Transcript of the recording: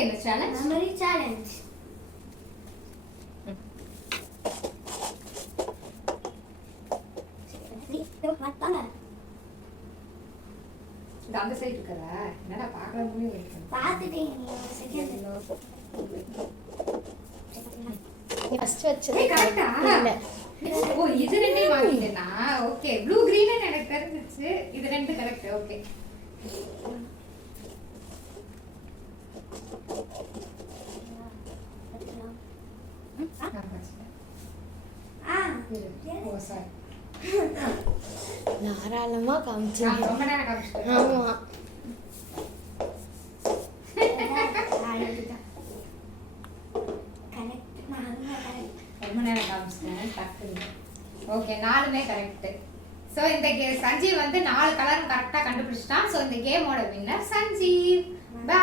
இன்னைக்கு என்ன challenge? Memory challenge. வாங்க. அந்த சைடு இருக்கறா. என்னடா பார்க்கற முடியும் இருக்கு. பாத்துட்டீங்க ஒரு செகண்ட். நீ ஃபர்ஸ்ட் வச்சது கரெக்ட்டா? இல்ல. ஓ இது ரெண்டே வாங்கிட்டேனா? ஓகே. ப்ளூ கிரீன் எனக்கு தெரிஞ்சிச்சு. இது ரெண்டு கரெக்ட். ஓகே. ஓ சார். தாராளமா காமிச்சீங்க. ரொம்ப நேரம் காமிச்சிட்டேன். ஆமா. ரொம்ப நேரம் காமிச்சிட்டேன். டக்குனு. Okay 4மே correct. சோ இந்த சஞ்சீவ் வந்து 4 கலரும் கரெக்ட்டா கண்டுபிடிச்சிட்டான். சோ இந்த கேமோட வின்னர் சஞ்சீவ். பை.